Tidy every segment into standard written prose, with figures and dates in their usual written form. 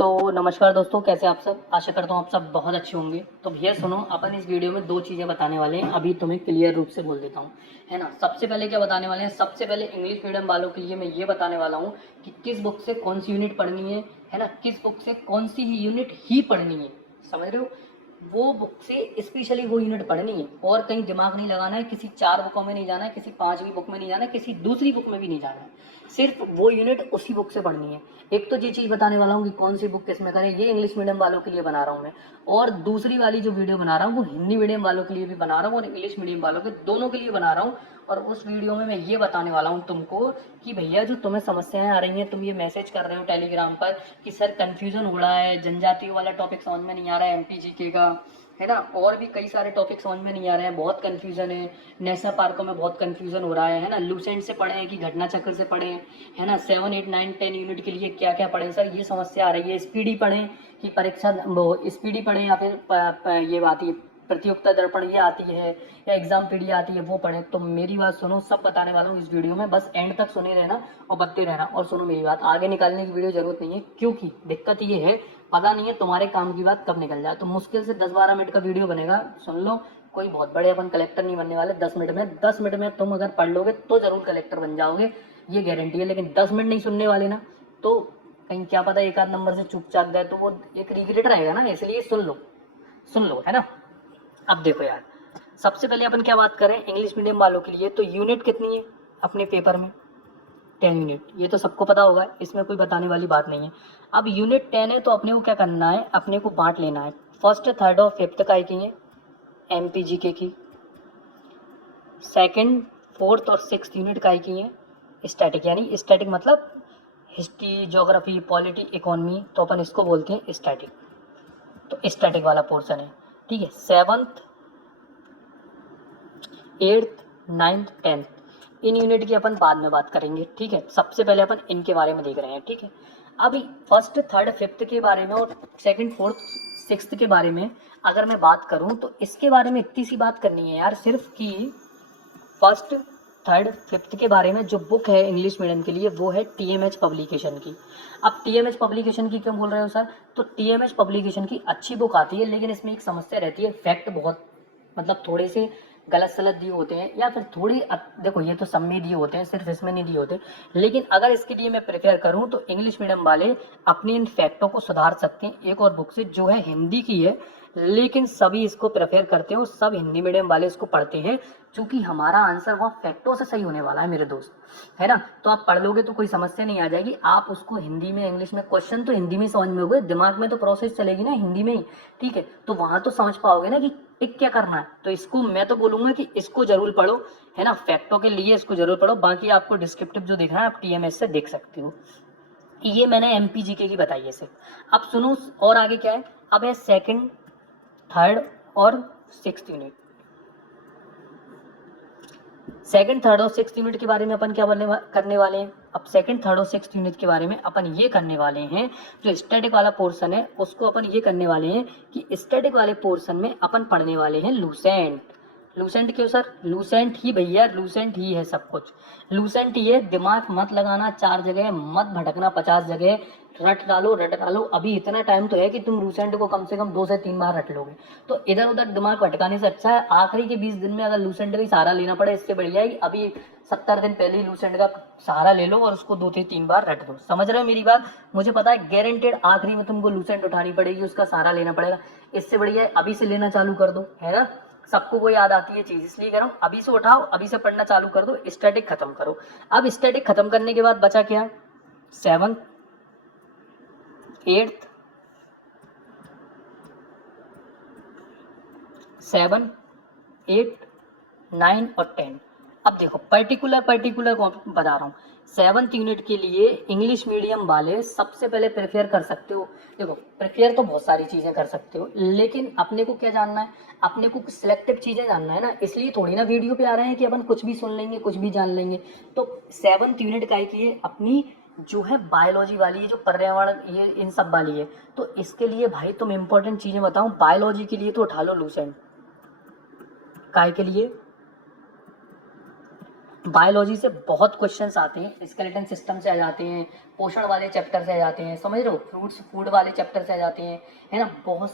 तो नमस्कार दोस्तों, कैसे आप सब। आशा करता हूँ आप सब बहुत अच्छे होंगे। तो भैया सुनो, अपन इस वीडियो में दो चीज़ें बताने वाले हैं। अभी तुम्हें क्लियर रूप से बोल देता हूँ, है ना। सबसे पहले क्या बताने वाले हैं, सबसे पहले इंग्लिश मीडियम वालों के लिए मैं ये बताने वाला हूँ कि किस बुक से कौन सी यूनिट पढ़नी है ना, किस बुक से कौन सी यूनिट ही पढ़नी है, समझ रहे हो। वो बुक से स्पेशली वो यूनिट पढ़नी है और कहीं दिमाग नहीं लगाना है, किसी 4 बुकों में नहीं जाना है, किसी 5वीं बुक में नहीं जाना है, किसी दूसरी बुक में भी नहीं जाना है। सिर्फ वो यूनिट उसी बुक से पढ़नी है। एक तो ये चीज़ बताने वाला हूँ कि कौन सी बुक किस में करें, ये इंग्लिश मीडियम वालों के लिए बना रहा हूँ मैं। और दूसरी वाली जो वीडियो बना रहा हूँ वो हिंदी मीडियम वालों के लिए भी बना रहा हूँ और इंग्लिश मीडियम वालों के दोनों के लिए बना रहा हूँ। और उस वीडियो में मैं ये बताने वाला हूँ तुमको कि भैया जो तुम्हें समस्याएं आ रही हैं, तुम ये मैसेज कर रहे हो टेलीग्राम पर कि सर कन्फ्यूजन हो रहा है, जनजातियों वाला टॉपिक समझ में नहीं आ रहा है MPGK का, है ना, और भी कई सारे टॉपिक समझ में नहीं आ रहे हैं, बहुत कन्फ्यूजन है। नेशनल पार्कों में बहुत कन्फ्यूजन हो रहा है ना। लूसेंट से पढ़ें कि घटना चक्र से पढ़ें, है ना। 7, 8, 9, 10 यूनिट के लिए क्या क्या पढ़ें सर, ये समस्या आ रही है। स्पीडी पढ़ें कि परीक्षा वो स्पीडी पढ़ें, या फिर ये बात ये प्रतियोगिता दर्पण ये आती है, या एग्जाम पीडी आती है वो पढ़ें। तो मेरी बात सुनो, सब बताने वाला हूँ इस वीडियो में, बस एंड तक सुने रहना और बत्ते रहना। और सुनो मेरी बात, आगे निकालने की वीडियो जरूरत नहीं है, क्योंकि दिक्कत ये है, पता नहीं है तुम्हारे काम की बात कब निकल जाए। तो मुश्किल से 10-12 मिनट का वीडियो बनेगा, सुन लो। कोई बहुत बड़े अपन कलेक्टर नहीं बनने वाले। 10 मिनट में तुम अगर पढ़ लोगे तो जरूर कलेक्टर बन जाओगे, ये गारंटी है। लेकिन 10 मिनट नहीं सुनने वाले ना, तो कहीं क्या पता एक आध नंबर से चुपचाप गए तो वो एक रिग्रेट रहेगा ना। इसलिए सुन लो, है ना। अब देखो यार, सबसे पहले अपन क्या बात करें इंग्लिश मीडियम वालों के लिए, तो यूनिट कितनी है अपने पेपर में, 10 यूनिट। ये तो सबको पता होगा, इसमें कोई बताने वाली बात नहीं है। अब यूनिट 10 है तो अपने को क्या करना है, अपने को बांट लेना है। फर्स्ट, थर्ड और फिफ्थ का की है MPGK की। सेकंड, फोर्थ और सिक्स्थ यूनिट का की है स्टैटिक, यानी स्टैटिक मतलब हिस्ट्री, ज्योग्राफी, पॉलिटी, इकोनॉमी, तो अपन इसको बोलते हैं स्टैटिक। तो स्टैटिक वाला पोर्शन है, ठीक है। 7th, 8th, 9th, 10th in unit की अपन बाद में बात करेंगे, ठीक है। सबसे पहले अपन इनके बारे में देख रहे हैं, ठीक है। अभी फर्स्ट, थर्ड, फिफ्थ के बारे में और सेकंड, फोर्थ, सिक्स्थ के बारे में अगर मैं बात करूं तो इसके बारे में इतनी सी बात करनी है यार, सिर्फ कि फर्स्ट, थर्ड, फिफ्थ के बारे में जो बुक है इंग्लिश मीडियम के लिए वो है TMH पब्लिकेशन की। अब TMH पब्लिकेशन की क्यों बोल रहे हो सर, तो TMH पब्लिकेशन की अच्छी बुक आती है, लेकिन इसमें एक समस्या रहती है, फैक्ट बहुत मतलब थोड़े से गलत सलत दिए होते हैं, या फिर थोड़ी देखो ये तो सब में दिए होते हैं, सिर्फ इसमें नहीं दिए होते। लेकिन अगर इसके लिए मैं प्रेफर करूं तो इंग्लिश मीडियम वाले अपने इन फैक्टों को सुधार सकते हैं एक और बुक से जो है हिंदी की है, लेकिन सभी इसको प्रेफर करते हैं और सब हिंदी मीडियम वाले इसको पढ़ते हैं, क्योंकि हमारा आंसर वहाँ फैक्टों से सही होने वाला है मेरे दोस्त, है ना। तो आप पढ़ लोगे तो कोई समस्या नहीं आ जाएगी। आप उसको हिंदी में, इंग्लिश में, क्वेश्चन तो हिंदी में समझ में होगे, दिमाग में तो प्रोसेस चलेगी ना हिंदी में ही, ठीक है। तो वहाँ तो समझ पाओगे ना कि टिक क्या करना है। तो इसको मैं तो बोलूँगा कि इसको जरूर पढ़ो, है ना। फैक्टों के लिए इसको जरूर पढ़ो। बाकी आपको डिस्क्रिप्टिव जो देखना है आप TMS से देख सकते हो। ये मैंने MPGK की बताई है सिर्फ। अब सुनो और आगे क्या है, अब है सेकंड, थर्ड और सिक्स्थ यूनिट। सेकंड, थर्ड और सिक्स्थ यूनिट के बारे में अपन क्या करने वाले हैं। अब सेकंड, थर्ड और सिक्स्थ यूनिट के बारे में अपन ये करने वाले हैं, जो स्टैटिक वाला पोर्शन है उसको अपन ये करने वाले हैं कि स्टैटिक वाले पोर्शन में अपन पढ़ने वाले हैं लूसेंट। लूसेंट क्यों सर, लूसेंट ही भैया, लूसेंट ही है सब कुछ। लूसेंट ही है, दिमाग मत लगाना 4 जगह, मत भटकना 50 जगह, रट डालो। अभी इतना टाइम तो है कि तुम लूसेंट को कम से कम 2 से 3 बार रट लोगे। तो इधर उधर दिमाग भटकाने से अच्छा है आखिरी के 20 दिन में अगर लूसेंट का सहारा लेना पड़े, इससे बढ़िया ही अभी 70 दिन पहले ही लूसेंट का सहारा ले लो और उसको 2 से 3 बार रट दो। समझ रहे हो मेरी बात, मुझे पता है गारंटेड आखिरी में तुमको लूसेंट उठानी पड़ेगी, उसका सहारा लेना पड़ेगा। इससे बढ़िया है अभी से लेना चालू कर दो, है ना। सबको वो याद आती है चीज, इसलिए कह रहा हूँ अभी से उठाओ, अभी से पढ़ना चालू कर दो, स्टैटिक खत्म करो। अब स्टैटिक खत्म करने के बाद बचा क्या, 7th, 8th, 7, 8, 9 और 10। अब देखो पर्टिकुलर बता रहा हूँ। 7th यूनिट के लिए इंग्लिश मीडियम वाले सबसे पहले प्रेफर कर सकते हो। देखो प्रेफर तो बहुत सारी चीज़ें कर सकते हो, लेकिन अपने को क्या जानना है, अपने को कुछ सिलेक्टिव चीज़ें जानना है ना। इसलिए थोड़ी ना वीडियो पे आ रहे हैं कि अपन कुछ भी सुन लेंगे, कुछ भी जान लेंगे। तो 7th यूनिट का एक ये अपनी जो है बायोलॉजी वाली, जो पर्यावरण ये इन सब वाली है। तो इसके लिए भाई तुम इंपॉर्टेंट चीज़ें बताऊँ, बायोलॉजी के लिए तो उठा लो लूसेंट। काय के लिए, बायोलॉजी से बहुत क्वेश्चंस आते हैं, स्केलेटन सिस्टम से आ जाते हैं, पोषण वाले चैप्टर से आ जाते हैं, समझ रहे हो, फ्रूट्स फूड वाले चैप्टर से आ जाते हैं, है ना, बहुत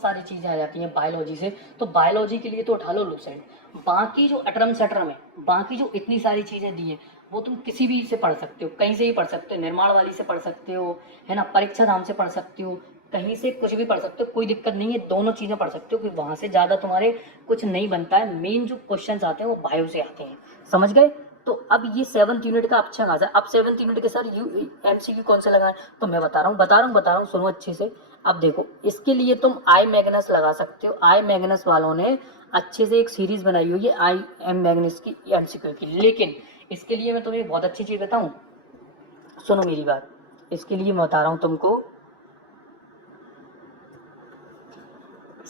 सारी चीज़ें आ जाती हैं बायोलॉजी से। तो बायोलॉजी के लिए तो उठा लो लूसेंट। बाकी जो अटरम सटरम है, बाकी जो इतनी सारी चीज़ें दी हैं, वो तुम किसी भी से पढ़ सकते हो, कहीं से ही पढ़ सकते हो, निर्माण वाली से पढ़ सकते हो, है ना, परीक्षा धाम से पढ़ सकते हो, कहीं से कुछ भी पढ़ सकते हो, कोई दिक्कत नहीं है, दोनों चीज़ें पढ़ सकते हो, कि वहाँ से ज़्यादा तुम्हारे कुछ नहीं बनता है। मेन जो क्वेश्चन आते हैं वो बायो से आते हैं, समझ गए। तो अब ये 7th यूनिट का अच्छा खासा। अब 7th यूनिट के सर MCQ कौन से लगाएं, तो मैं बता रहा हूँ, सुनो अच्छे से। अब देखो, इसके लिए तुम आई मैग्नस लगा सकते हो। आई मैग्नस वालों ने अच्छे से एक सीरीज बनाई हुई है आई एम मैग्नस की MCQ की। लेकिन इसके लिए मैं तुम्हें बहुत अच्छी चीज़ बताऊँ, सुनो मेरी बात। इसके लिए मैं बता रहा हूँ तुमको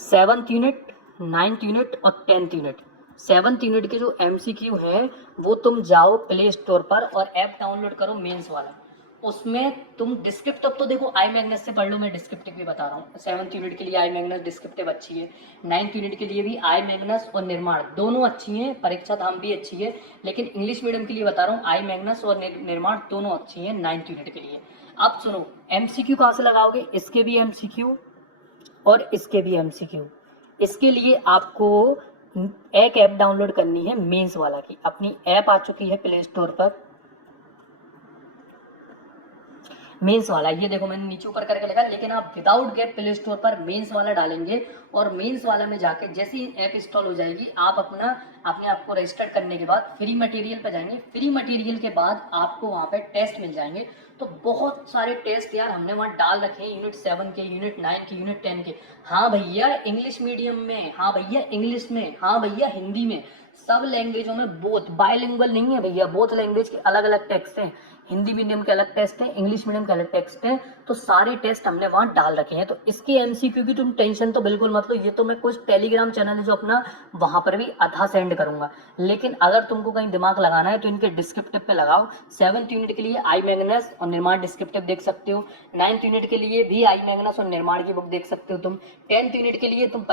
7th यूनिट, 9th यूनिट और 10th यूनिट। 7th यूनिट के जो MCQ हैं वो तुम जाओ प्ले स्टोर पर और ऐप डाउनलोड करो मेंस वाला। उसमें तुम डिस्क्रिप्टिव तो देखो आई मैग्नस से पढ़ लो, मैं डिस्क्रिप्टिव भी बता रहा हूँ। 7th यूनिट के लिए आई मैग्नस डिस्क्रिप्टिव अच्छी है, 9th यूनिट के लिए भी आई मैग्नस और निर्माण दोनों अच्छी हैं, परीक्षा धाम भी अच्छी है। लेकिन इंग्लिश मीडियम के लिए बता रहा हूँ, आई मैग्नस और निर्माण दोनों अच्छी हैं 9th यूनिट के लिए। अब सुनो, MCQ कहाँ से लगाओगे, इसके भी MCQ और इसके भी MCQ। इसके लिए आपको एक ऐप डाउनलोड करनी है मेंस वाला की। अपनी ऐप आ चुकी है प्ले स्टोर पर, मेंस वाला, ये देखो मैंने नीचे ऊपर करके लिखा। लेकिन आप विदाउट गैप प्ले स्टोर पर मेंस वाला डालेंगे और मेंस वाला में जाके जैसे ही ऐप इंस्टॉल हो जाएगी, आप अपने आप को रजिस्टर करने के बाद फ्री मटेरियल पे जाएंगे। फ्री मटेरियल के बाद आपको वहाँ पे टेस्ट मिल जाएंगे। तो बहुत सारे टेस्ट यार हमने वहाँ डाल रखे हैं, यूनिट 7 के, यूनिट 9 के, यूनिट 10 के। हाँ भैया इंग्लिश मीडियम में, हाँ भैया इंग्लिश में, हाँ भैया हिंदी में, सब लैंग्वेजों में। बोथ बायलिंगुअल नहीं है भैया, बोथ लैंग्वेज के अलग अलग टेक्स्ट हैं। हिंदी मीडियम के अलग टेस्ट हैं, इंग्लिश मीडियम के अलग टेस्ट हैं। तो सारे टेस्ट हमने वहाँ डाल रखे हैं। तो इसके MCQ की तुम टेंशन तो बिल्कुल मत लो। ये तो मैं कुछ टेलीग्राम चैनल है जो अपना, वहाँ पर भी आधा सेंड करूंगा। लेकिन अगर तुमको कहीं दिमाग लगाना है तो इनके डिस्क्रिप्टिव पे लगाओ। 7th यूनिट के लिए आई मैग्नस और निर्माण डिस्क्रिप्टिव देख सकते हो। 9th यूनिट के लिए भी आई मैग्नस और निर्माण की बुक देख सकते हो तुम। 10th यूनिट के लिए तुम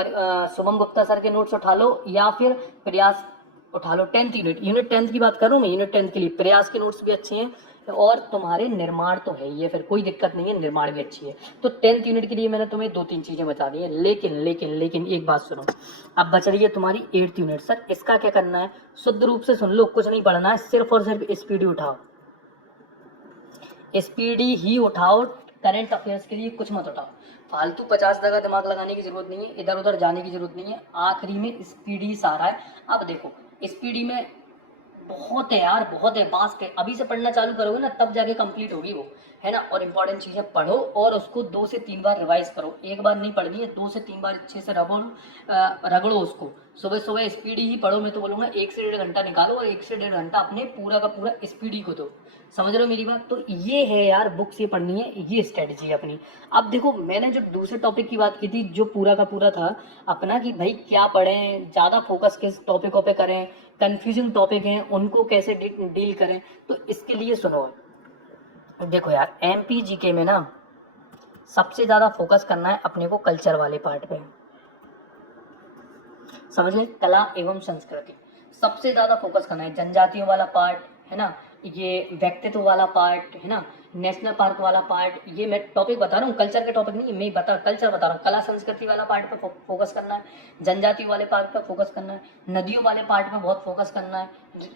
शुभम गुप्ता सर के नोट्स उठा लो या फिर प्रयास उठा लो। 10th यूनिट 10th की बात कर रहा हूँ मैं। यूनिट 10th के लिए प्रयास के नोट्स भी अच्छे हैं और तुम्हारे निर्माण तो है ही है, फिर कोई दिक्कत नहीं है, निर्माण भी अच्छी है। तो 10th यूनिट के लिए मैंने तुम्हें 2-3 चीजें बता दी है। लेकिन एक बात सुनो, अब बच रही है तुम्हारी 8th यूनिट। सर इसका क्या करना है, शुद्ध रूप से सुन लो, कुछ नहीं पढ़ना है, सिर्फ और सिर्फ स्पीडी उठाओ, स्पीडी ही उठाओ। करंट अफेयर्स के लिए कुछ मत उठाओ, फालतू 50 जगह दिमाग लगाने की जरूरत नहीं है, इधर उधर जाने की जरूरत नहीं है। आखिरी में स्पीडी सारा है। अब देखो स्पीडी में बहुत है यार, बहुत है, बास के अभी से पढ़ना चालू करोगे ना तब जाके कंप्लीट होगी वो, है ना। और इंपॉर्टेंट चीजें पढ़ो और उसको 2 से 3 बार रिवाइज करो। एक बार नहीं पढ़नी है, 2 से 3 बार अच्छे से रगड़ो उसको। सुबह सुबह स्पीडी ही पढ़ो, मैं तो बोलूँगा 1 से 1.5 घंटा निकालो और 1 से 1.5 घंटा अपने पूरा का पूरा स्पीडी को दो। समझ रहे हो मेरी बात। तो ये है यार, बुक्स ये पढ़नी है, ये स्ट्रेटजी है अपनी। अब देखो मैंने जो दूसरे टॉपिक की बात की थी, जो पूरा का पूरा था अपना, कि भाई क्या पढ़ें, ज़्यादा फोकस किस टॉपिकों पे करें, कंफ्यूजिंग टॉपिक हैं उनको कैसे डील करें। तो इसके लिए सुनो, देखो यार MPGK में ना सबसे ज़्यादा फोकस करना है अपने को कल्चर वाले पार्ट पे, समझ लें, कला एवं संस्कृति सबसे ज़्यादा फोकस करना है। जनजातियों वाला पार्ट, है ना, ये व्यक्तित्व वाला पार्ट, है ना, नेशनल पार्क वाला पार्ट, ये मैं टॉपिक बता रहा हूँ, कल्चर के टॉपिक नहीं, मैं कल्चर बता रहा हूँ। कला संस्कृति वाला पार्ट पे फोकस करना है, जनजाति वाले पार्ट पे फोकस करना है, नदियों वाले पार्ट पे बहुत फोकस करना है,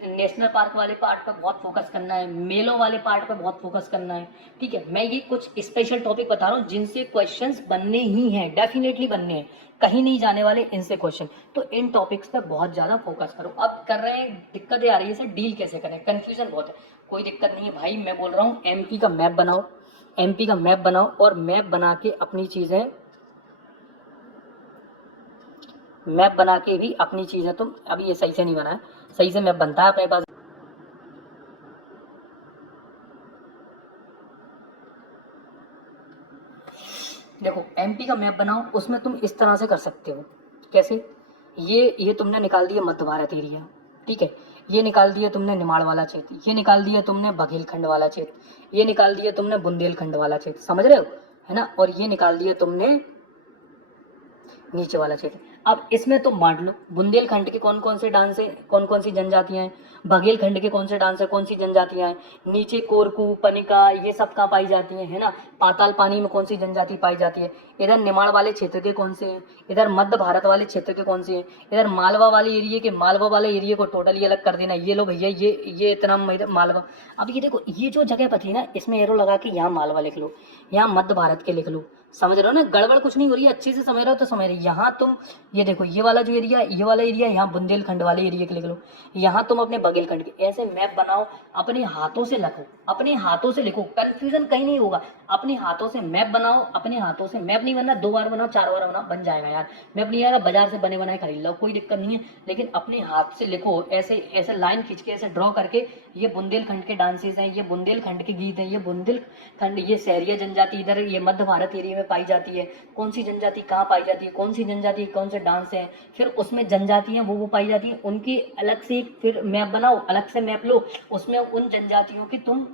नेशनल पार्क वाले पार्ट पे बहुत फोकस करना है, मेलों वाले पार्ट पे बहुत फोकस करना है। ठीक है, मैं ये कुछ स्पेशल टॉपिक बता रहा हूँ जिनसे क्वेश्चंस बनने ही हैं, डेफिनेटली बनने हैं, कहीं नहीं जाने वाले इनसे क्वेश्चन। तो इन टॉपिक्स पे बहुत ज़्यादा फोकस करो। अब कर रहे हैं, दिक्कतें आ रही है सर, डील कैसे करें, कंफ्यूजन बहुत है। कोई दिक्कत नहीं है भाई, मैं बोल रहा हूँ MP का मैप बनाओ, MP का मैप बनाओ और मैप बना के अपनी चीज़ें, मैप बना के भी अपनी चीज़ें तुम, अभी ये सही से नहीं बना है, सही से मैप बनता है अपने पास। देखो MP का मैप बनाओ, उसमें तुम इस तरह से कर सकते हो। कैसे, ये तुमने निकाल दिया मध्य भारत एरिया, ठीक है, ये निकाल दिया तुमने निमाड़ वाला क्षेत्र, ये निकाल दिया तुमने बघेलखंड वाला क्षेत्र, ये निकाल दिया तुमने बुंदेलखंड वाला क्षेत्र, समझ रहे हो, है ना, और ये निकाल दिया तुमने नीचे वाला क्षेत्र। अब इसमें तुम बांट लो बुंदेलखंड के कौन कौन से डांस है, कौन कौन सी जनजातियां हैं, बघेलखंड के कौन से डांस है, कौन सी जनजातियां हैं, नीचे कोरकू पनिका ये सब कहाँ पाई जाती हैं, है ना, पाताल पानी में कौन सी जनजाति पाई जाती है, इधर निमाड़ वाले क्षेत्र के कौन से हैं, इधर मध्य भारत वाले क्षेत्र के कौन से हैं, इधर मालवा वाले एरिया के, मालवा वाले एरिया को टोटली अलग कर देना, ये लो भैया ये इतना मालवा। अब ये देखो ये जो जगह पती है ना इसमें एरो लगा के यहाँ मालवा लिख लो, यहाँ मध्य भारत के लिख लो, समझ रहे हो ना, गड़बड़ कुछ नहीं हो रही है, अच्छे से समझ रहे हो तो समझ रहे, यहाँ तुम ये देखो ये वाला जो एरिया ये वाला एरिया यहाँ बुंदेलखंड वाले एरिया के लिख लो, यहाँ तुम अपने बघेलखंड के, ऐसे मैप बनाओ अपने हाथों से लिखो, अपने हाथों से लिखो, कंफ्यूजन कहीं नहीं होगा, अपने हाथों से मैप बनाओ, अपने हाथों से मैप नहीं बनना 2 बार बनाओ 4 बार बनाओ बन जाएगा यार, मैप नहीं आएगा बाजार से बने बनाए खरीद लो कोई दिक्कत नहीं है, लेकिन अपने हाथ से लिखो, ऐसे ऐसे लाइन खींच के ऐसे ड्रॉ करके, ये बुंदेलखंड के डांसेस हैं, ये बुंदेलखंड के गीत हैं, ये बुंदेलखंड ये सहरिया जनजाति इधर ये मध्य भारत एरिया में पाई जाती है, कौन सी जनजाति कहाँ पाई जाती है, कौन सी जनजाति कौन से डांस है, फिर उसमें जनजातियां वो पाई जाती हैं उनकी अलग से फिर मैप बनाओ, अलग से मैप लो, उसमें उन जनजातियों की तुम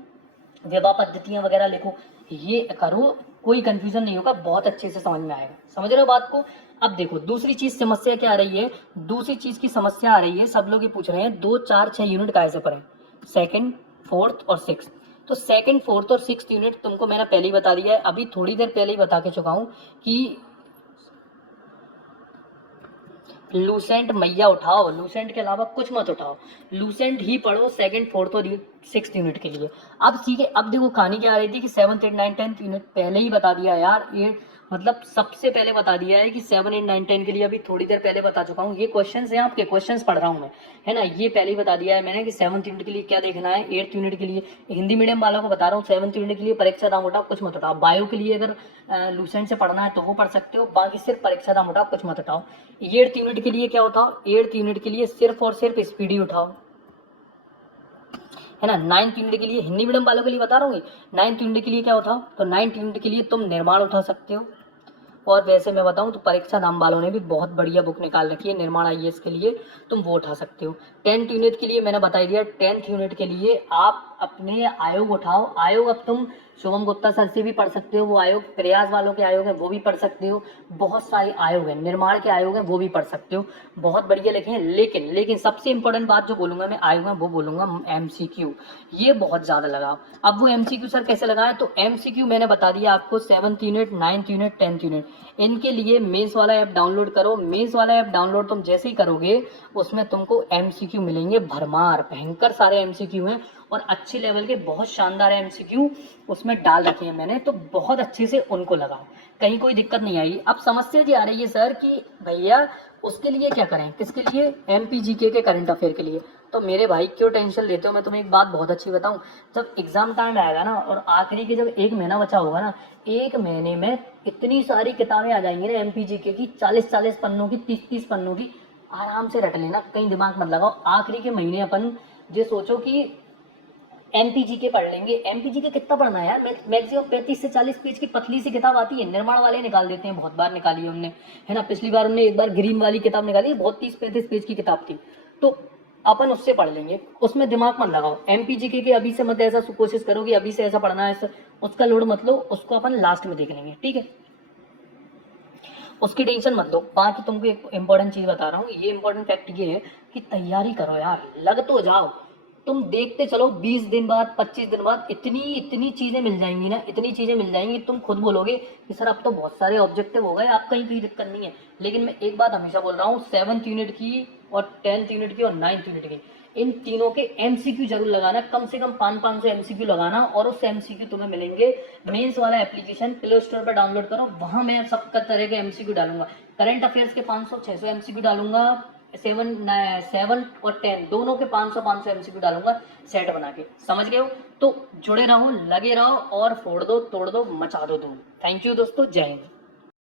विवाह पद्धतियां वगैरह लिखो, ये करो, कोई कंफ्यूजन नहीं होगा, बहुत अच्छे से समझ में आएगा, समझ रहे हो बात को। अब देखो दूसरी चीज समस्या क्या आ रही है, दूसरी चीज की समस्या आ रही है, सब लोग ये पूछ रहे हैं 2 4 6 यूनिट कैसे पढ़ें, सेकंड फोर्थ और सिक्स, तो सेकंड फोर्थ और सिक्स यूनिट तुमको मैंने पहले ही बता दिया है, अभी थोड़ी देर पहले ही बता के चुका हूं कि लूसेंट मैया उठाओ, लूसेंट के अलावा कुछ मत उठाओ, लूसेंट ही पढ़ो सेकंड फोर्थ और सिक्स यूनिट के लिए। अब ठीक है, अब देखो कहानी क्या आ रही थी कि 7th 8th 9th 10th unit पहले ही बता दिया यार, ये मतलब सबसे पहले बता दिया है कि 7 8 9 10 के लिए अभी थोड़ी देर पहले बता चुका हूँ, ये क्वेश्चंस हैं आपके, क्वेश्चंस पढ़ रहा हूँ मैं, है ना, ये पहले ही बता दिया है मैंने कि 7th यूनिट के लिए क्या देखना है, 8th यूनिट के लिए हिंदी मीडियम वालों को बता रहा हूँ 7th यूनिट के लिए परीक्षा दाम उठाओ कुछ मत उठाओ, बायो के लिए अगर लूसेंट से पढ़ना है तो वो पढ़ सकते हो, बाकी सिर्फ परीक्षा दाम उठाओ कुछ मत उठाओ। 8th यूनिट के लिए क्या उठाओ, 8th यूनिट के लिए सिर्फ और सिर्फ स्पीडी उठाओ, है ना। 9th यूनिट के लिए हिंदी मीडियम वालों के लिए बता रहा हूँ, 9th यूनिट के लिए क्या उठाओ, तो 9th यूनिट के लिए तुम निर्माण उठा सकते हो, और वैसे मैं बताऊं तो परीक्षा धाम वालों ने भी बहुत बढ़िया बुक निकाल रखी है निर्माण आईएएस के लिए, तुम वो उठा सकते हो। 10th यूनिट के लिए मैंने बता दिया, 10th यूनिट के लिए आप अपने आयोग उठाओ, आयोग अब तुम शुभम गुप्ता सर से भी पढ़ सकते हो, वो आयोग प्रयास वालों के आयोग है वो भी पढ़ सकते हो, बहुत सारे आयोग हैं, निर्माण के आयोग हैं वो भी पढ़ सकते हो, बहुत बढ़िया लिखे हैं। लेकिन सबसे इंपॉर्टेंट बात जो बोलूंगा मैं आयोग है वो बोलूंगा एमसीक्यू, ये बहुत ज्यादा लगाओ। अब वो एमसीक्यू सर कैसे लगाएं, तो एमसीक्यू मैंने बता दिया आपको 7th unit 9th unit 10th unit, इनके लिए मेंस वाला ऐप डाउनलोड करो, मेंस वाला ऐप डाउनलोड तुम जैसे ही करोगे उसमें तुमको एमसीक्यू मिलेंगे भरमार, भयंकर सारे एमसीक्यू हैं और अच्छे लेवल के बहुत शानदार एमसीक्यू उसमें डाल रखे हैं मैंने, तो बहुत अच्छे से उनको लगाओ, कहीं कोई दिक्कत नहीं आएगी। अब समस्या ये आ रही है सर कि भैया उसके लिए क्या करें, किसके लिए, एमपीजीके के करंट अफेयर के लिए, तो मेरे भाई क्यों टेंशन लेते हो, मैं तुम्हें एक बात बहुत अच्छी बताऊं, जब एग्जाम टाइम आएगा ना और आखिरी के जब 1 महीना बचा होगा ना, 1 महीने में इतनी सारी किताबें आ जाएंगी ना एमपीजीके की, 40-40 पन्नों की, 30-30 पन्नों की, आराम से रट लेना, कहीं दिमाग मत लगाओ। आखिरी के महीने अपन ये सोचो कि एमपीजीके पढ़ लेंगे, एमपीजीके कितना पढ़ना है यार, मैक्सिमम 35 से 40 पेज की पतली सी किताब आती है, निर्माण वाले निकाल देते हैं, बहुत बार निकाली है उनने, है ना, पिछली बार उन्होंने एक बार ग्रीन वाली किताब निकाली, बहुत 30-35 पेज की किताब थी, तो अपन उससे पढ़ लेंगे, उसमें दिमाग मत लगाओ। एमपीजीके के अभी से मत ऐसा कोशिश करो कि अभी से ऐसा पढ़ना है, उसका लोड मत लो, उसको अपन लास्ट में देख लेंगे, ठीक है, उसकी टेंशन मत लो। बाकी तुमको एक इंपॉर्टेंट चीज बता रहा हूँ, ये इंपॉर्टेंट फैक्ट ये है कि तैयारी करो यार, लग तो जाओ, तुम देखते चलो 20 दिन बाद 25 दिन बाद इतनी चीजें मिल जाएंगी ना, इतनी चीजें मिल जाएंगी, तुम खुद बोलोगे कि सर अब तो बहुत सारे ऑब्जेक्टिव हो गए, आप कहीं कोई दिक्कत नहीं है। लेकिन मैं एक बात हमेशा बोल रहा हूँ, 7th यूनिट की और 10th यूनिट की और 9th यूनिट की, इन तीनों के एमसीक्यू जरूर लगाना, कम से कम 500 एमसीक्यू लगाना, और उस एमसीक्यू तुम्हें मिलेंगे मेंस वाला एप्लीकेशन प्ले स्टोर पर डाउनलोड करो, वहां मैं सब तरह के एमसीक्यू डालूंगा, करंट अफेयर्स के 500-600 एमसीक्यू डालूंगा, 7 और 10 दोनों के 500 एमसीक्यू डालूंगा सेट बना के, समझ गए हो। तो जुड़े रहो, लगे रहो और फोड़ दो, तोड़ दो, मचा दो धूम। थैंक यू दोस्तों, जय हिंद।